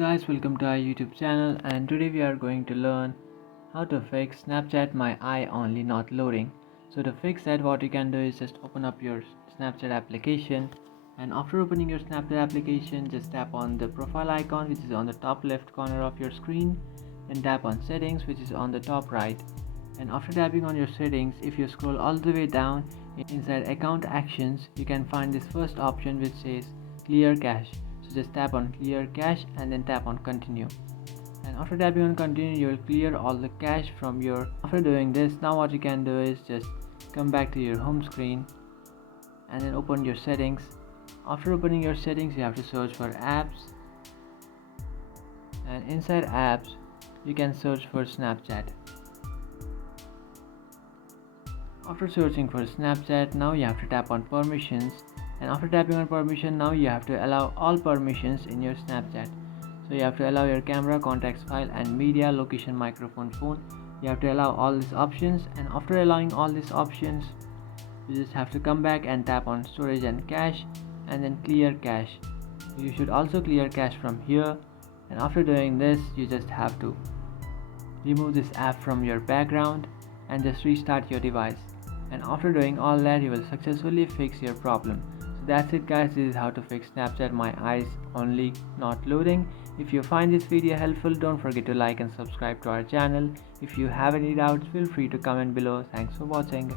guys, welcome to our YouTube channel, and today we are going to learn how to fix Snapchat My Eye Only Not Loading. So to fix that, what you can do is just open up your Snapchat application, and after opening your Snapchat application, just tap on the profile icon which is on the top left corner of your screen, then tap on settings which is on the top right. And after tapping on your settings, if you scroll all the way down inside account actions, you can find this first option which says clear cache. So just tap on clear cache and then tap on continue. And after tapping on continue, you will clear all the cache from your. After doing this, now what you can do is just come back to your home screen and then open your settings. After opening your settings, you have to search for apps, and inside apps you can search for Snapchat. After searching for Snapchat, now you have to tap on permissions, and after tapping on permission, now you have to allow all permissions in your Snapchat. So you have to allow your camera, contacts, file and media, location, microphone, phone. You have to allow all these options, and after allowing all these options, you just have to come back and tap on storage and cache and then clear cache. You should also clear cache from here, and after doing this, you just have to remove this app from your background and just restart your device. And after doing all that, you will successfully fix your problem. So that's it guys, this is how to fix Snapchat My Eyes Only Not Loading. If you find this video helpful, don't forget to like and subscribe to our channel. If you have any doubts, feel free to comment below. Thanks for watching.